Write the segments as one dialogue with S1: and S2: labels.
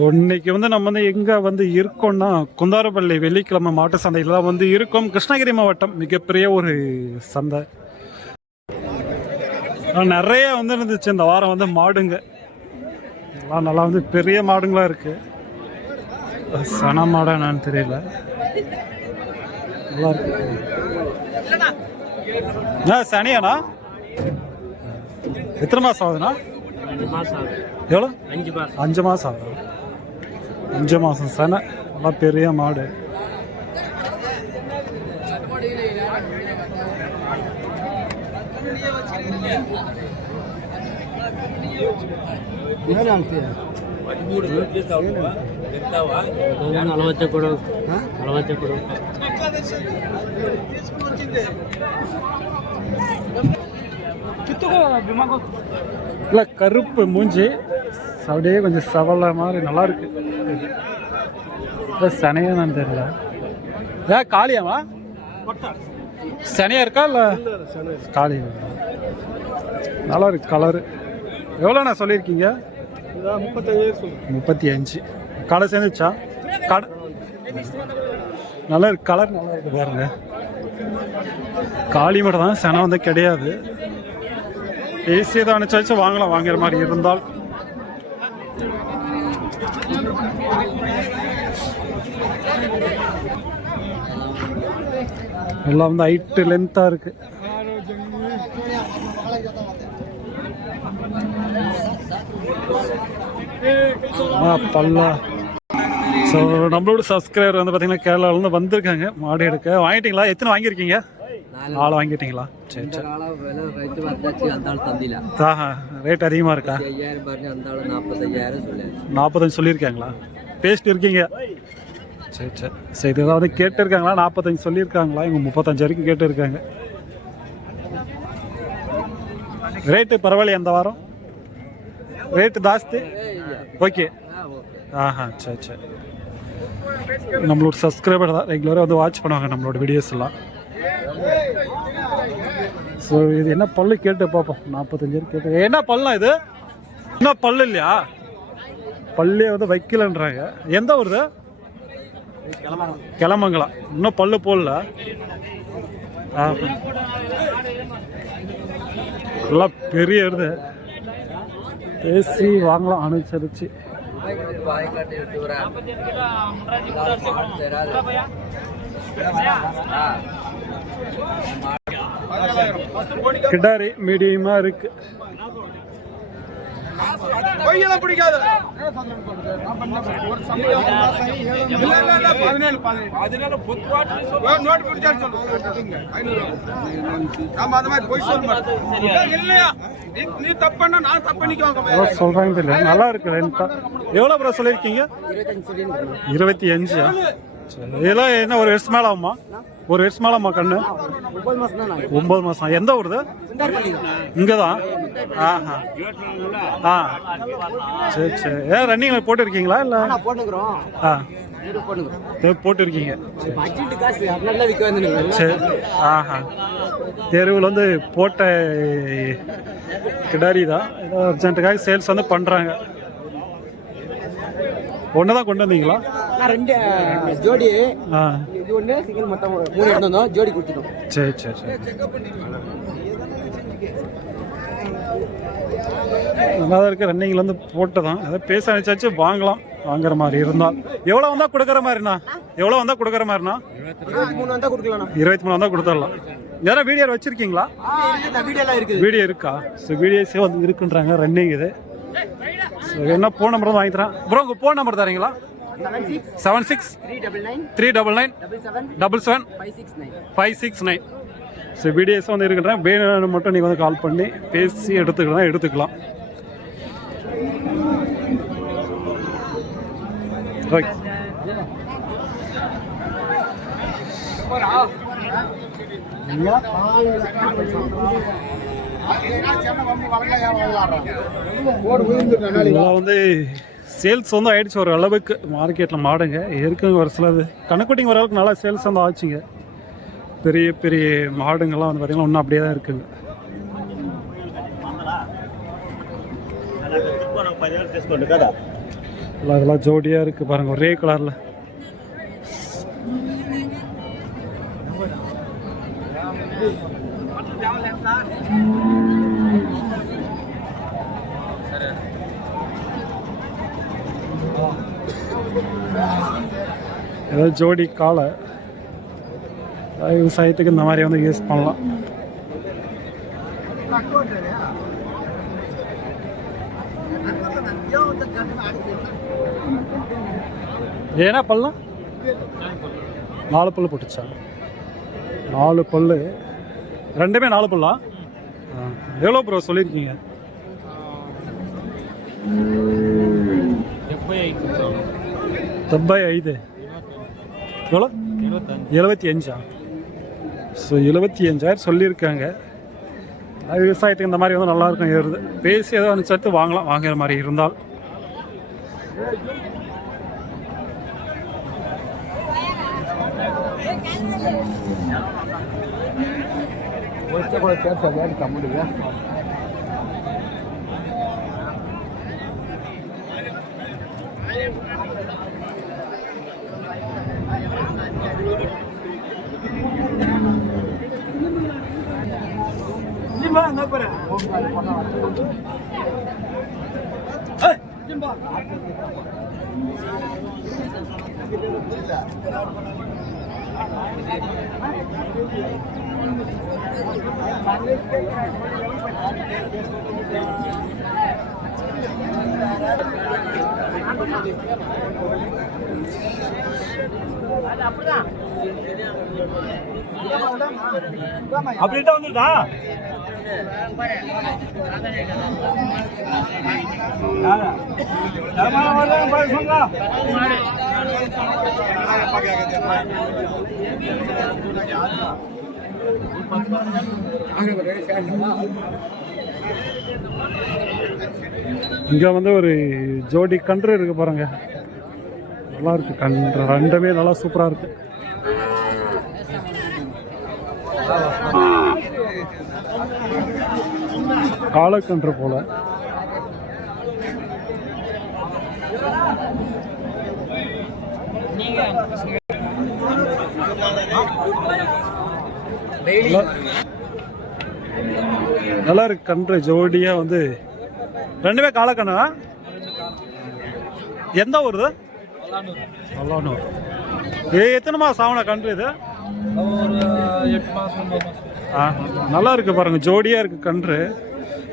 S1: இன்னைக்கு வந்து நம்ம வந்து எங்கே வந்து இருக்கோம்னா குந்தாரப்பள்ளி வெள்ளிக்கிழமை மாட்டு சந்தையில் தான் வந்து இருக்கோம். கிருஷ்ணகிரி மாவட்டம் மிகப்பெரிய ஒரு சந்தை. நிறைய வந்து இருந்துச்சு. இந்த வாரம் வந்து மாடுங்க. எல்லாம் நல்லா வந்து பெரிய மாடுங்களா இருக்கு. சன மாடா என்னன்னு தெரியல. நல்லா இருக்கு. சனியாண்ணா எத்தனை மாதம் ஆகுதுண்ணா? எவ்வளோ?
S2: அஞ்சு மாசம்.
S1: அஞ்சு மாதம் ஆகுது? அஞ்சு மாதம் சனை நல்லா பெரிய மாடு
S2: ನಲವತ್ತೆ ಕೊಡು ನಲವತ್ತೆ ಕೊಡು
S1: ಇಲ್ಲ ಕರುಪ್ಪು ಮುಂಜಿ அப்படியே கொஞ்சம் சவல மாதிரி நல்லா இருக்கு. இல்லை சனையா தெரியல. ஏ காளியாமா சனையா இருக்கா இல்லை? காளி. நல்லா இருக்கு கலரு எவ்வளோண்ணா சொல்லியிருக்கீங்க? முப்பத்தி அஞ்சு கடை சேர்ந்துச்சா? கடை. நல்லா இருக்கு கலர் நல்லா இருக்கு பாருங்க. காளி மட்டும் தான் செனை வந்து கிடையாது. ஏசியை தான் அனுப்பிச்சாச்சும் வாங்கலாம் வாங்குற மாதிரி இருந்தால். எல்லாம் வந்து ஹைட்டு லென்த்தாக இருக்குது பல்லா. ஸோ நம்மளோட சப்ஸ்கிரைபர் வந்து பார்த்தீங்கன்னா கேரளாவிலேருந்து வந்திருக்காங்க. மாடு எடுக்க. வாங்கிட்டீங்களா? எத்தனை வாங்கியிருக்கீங்க? ஆளை வாங்கிட்டீங்களா? சரி சரி. ரேட் அதிகமாக இருக்கா? நாற்பத்தஞ்சு சொல்லியிருக்காங்களா? பேசிட்டு இருக்கீங்க. சரி சரி. சரி இது வந்து கேட்டிருக்காங்களா? நாற்பத்தஞ்சு சொல்லியிருக்காங்களா? இவங்க முப்பத்தஞ்சு வரைக்கும் கேட்டிருக்காங்க. ரேட்டு பரவாயில்லையா எந்த வாரம்? ரேட்டு ஜாஸ்தி? ஓகே ஆஹா சரி சரி. நம்மளோட சப்ஸ்கிரைபர் தான். ரெகுலராக வந்து வாட்ச் பண்ணுவாங்க நம்மளோட வீடியோஸ் எல்லாம். ஸோ இது என்ன பல்லு கேட்டு பார்ப்போம் நாற்பத்தஞ்சு கேட்டு என்ன பல்லாம் இது? என்ன பல்லு இல்லையா? பல்லே வந்து வைக்கலன்றாங்க. எந்த ஊர்? கிளமங்கலம். இன்னும் பல்லு போடல. எல்லாம் பெரிய இருது பேசி வாங்கலாம் அனுசரிச்சு. கிடாரி மீடியமா இருக்கு.
S3: பொய்யெல்லாம் பிடிக்காது. நோட்டு பிடிச்சாரு. நாம அந்த மாதிரி பொய் சொல்ல மாட்டோம். இல்லையா? நீ தப்புன்னா நான் தப்பு பண்ணிக்குவாங்க
S1: எவ்வளோ சொல்கிறாங்க தெரியல. நல்லா இருக்கு ரெண்டா எவ்வளோ ப்ரோ சொல்லியிருக்கீங்க? இருபத்தி அஞ்சா? இதெல்லாம் என்ன ஒரு வருஷம் மேலே ஆகுமா ஒரு வருஷம் மேலே ஆகுமா கண்ணு. ஒம்பது மாதம் எந்த ஊருது? இங்கே தான் ஆஹா. ஆ. சரி சரி. ஏன் ரன்னிங்கில் போட்டுருக்கீங்களா இல்லை? ஆ. போட்டிருக்கீங்க. சரி. ஆஹா. தெருவில் வந்து போட்ட கிடாரி தான். ஏதோ அர்ஜென்ட்டுக்காக சேல்ஸ் வந்து பண்ணுறாங்க ஒன்று தான் கொண்டு வந்தீங்களா?
S2: ரெண்டு ஜோடி. இது ஒன்று சிங்கிள் மொத்தம் மூணு எடுத்து வந்தோம். ஜோடி கொடுத்துட்டோம்.
S1: சரி சரி சரி. நல்லா தான் இருக்கு ரன்னிங்கில் வந்து போட்டு தான் ஏதாவது பேச நினச்சாச்சு வாங்கலாம். வாங்குற மாதிரி இருந்தால். எவ்வளோ வந்தால் கொடுக்குற மாதிரிண்ணா? எவ்வளோ வந்தால் கொடுக்குற மாதிரிண்ணா?
S2: இருபத்தி மூணு வந்தா கொடுக்கலாம்
S1: இருபத்தி மூணு வந்தால் கொடுத்துடலாம். யாரா வீடியோ வச்சுருக்கீங்களா?
S2: இருக்குது.
S1: வீடியோ இருக்கா? ஸோ வீடியோஸே வந்து இருக்குன்றாங்க ரன்னிங் இது. என்ன ஃபோன் நம்பர் வாங்கி தரேன். ப்ரோ உங்கள் ஃபோன் நம்பர் தரீங்களா?
S2: Seven six
S1: three double nine
S2: double seven
S1: double seven
S2: five six nine
S1: five six nine so videos வந்து இருக்குன்றேன். வேணும்னு மட்டும் நீங்கள் வந்து கால் பண்ணி பேசி எடுத்துக்கலாம் எடுத்துக்கலாம். ஓகே இதெல்லாம் வந்து சேல்ஸ் வந்து ஆயிடுச்சு ஒரு அளவுக்கு. மார்க்கெட்டில் மாடுங்க. ஏற்கனவே ஒரு சிலது கணக்குட்டிங்க ஓரளவுக்கு அளவுக்கு நல்லா சேல்ஸ் வந்து ஆச்சுங்க. பெரிய பெரிய மாடுங்கள்லாம் வந்து பார்த்திங்கன்னா இன்னும் அப்படியே தான் இருக்குங்க. எல்லாம் இதெல்லாம் ஜோடியாக இருக்குது பாருங்கள் ஒரே கலரில் ஏதாவது ஜோடி காலை அதாவது விவசாயத்துக்கு இந்த மாதிரி வந்து யூஸ் பண்ணலாம் ஏன்னா பல்லாம் நாலு பல்லு போட்டுச்சா நாலு பல்லு ரெண்டுமே நாலு பல்லா? எவ்வளோ ப்ரோ சொல்லியிருக்கீங்க டெబ్బై ஐந்து. எவ்வளோ எழுபத்தி அஞ்சா? ஸோ எழுபத்தி அஞ்சாயிரம் சொல்லியிருக்காங்க விவசாயத்துக்கு இந்த மாதிரி வந்து நல்லாயிருக்கும். ஏறுது பேசி எதோ அனுசரித்து வாங்கலாம். வாங்குற மாதிரி இருந்தால். Thank you. వచ్చి కూడా చేస్తారు కానీ తమ్ముడిగా జింబా அப்படின்ட்டு வந்துருதா இங்கே வந்து ஒரு ஜோடி கன்று இருக்கு பாருங்க. நல்லா இருக்கு. கன்று ரெண்டுமே நல்லா சூப்பராக இருக்கு. காலக்கன்று போல. நல்லா- நல்லா இருக்கு கன்று ஜோடியா வந்து. ரெண்டுமே காலக்கண்ணா? எந்த ஊர் இது? நல்லானூர் எத்தனை மாதம் ஆகணும் கன்று இது? ஆ நல்லா இருக்கு பாருங்க ஜோடியா இருக்கு கன்று.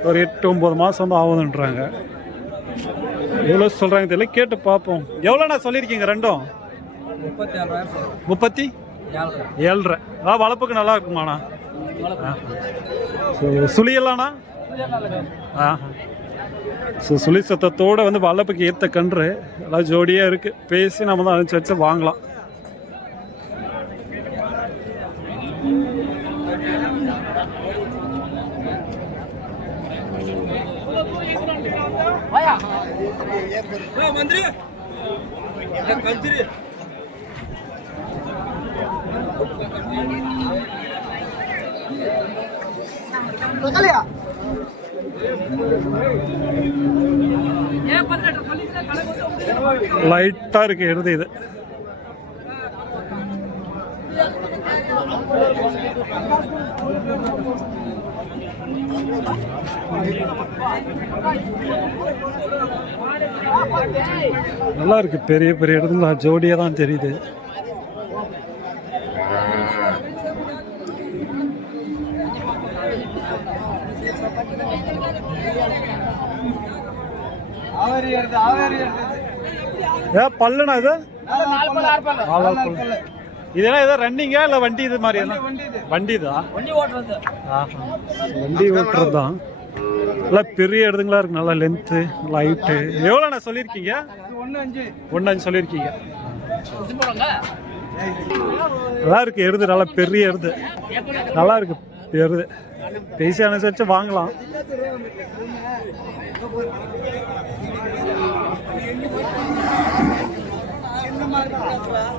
S1: ஒரு எட்டு ஒம்பது மாதம் வந்து ஆகுதுன்றாங்க. எவ்வளோ சொல்கிறாங்க தெரியல கேட்டு பார்ப்போம். எவ்வளோண்ணா சொல்லியிருக்கீங்க ரெண்டும்? முப்பத்தி. ஏழ்ரை ஆ வளர்ப்புக்கு நல்லா இருக்குமாண்ணா சுழியெல்லாம்ண்ணா ஆ ஸோ சுழி சத்தத்தோடு வந்து வளர்ப்புக்கு ஏற்ற கன்று எல்லாம் ஜோடியாக இருக்குது பேசி நம்ம தான் அனுப்பிச்சி வச்சு வாங்கலாம்
S3: மந்திரி தக்கலையா
S1: லைட்டா இருக்கு எடுத்து இது. நல்லா இருக்கு பெரிய பெரிய இடத்துல ஜோடியா தான் தெரியுது. ஏ பல்லுண்ணா இது? நாலு பல்லு இதெல்லாம் ஏதோ ரன்னிங்கா இல்லை வண்டி இது மாதிரி வண்டி தான்
S3: வண்டி ஓட்டுறது.
S1: தான் நல்லா பெரிய இடத்துங்களா இருக்கு நல்லா லென்த்து நல்லா ஹைட்டு எவ்வளோண்ணா சொல்லியிருக்கீங்க?
S3: ஒன்று அஞ்சு.
S1: ஒன்று அஞ்சு சொல்லியிருக்கீங்க. நல்லா இருக்கு எருது நல்லா பெரிய எருது. நல்லா இருக்கு எருது. பேசி அனுசரிச்சு வாங்கலாம். சின்னமா இருக்கா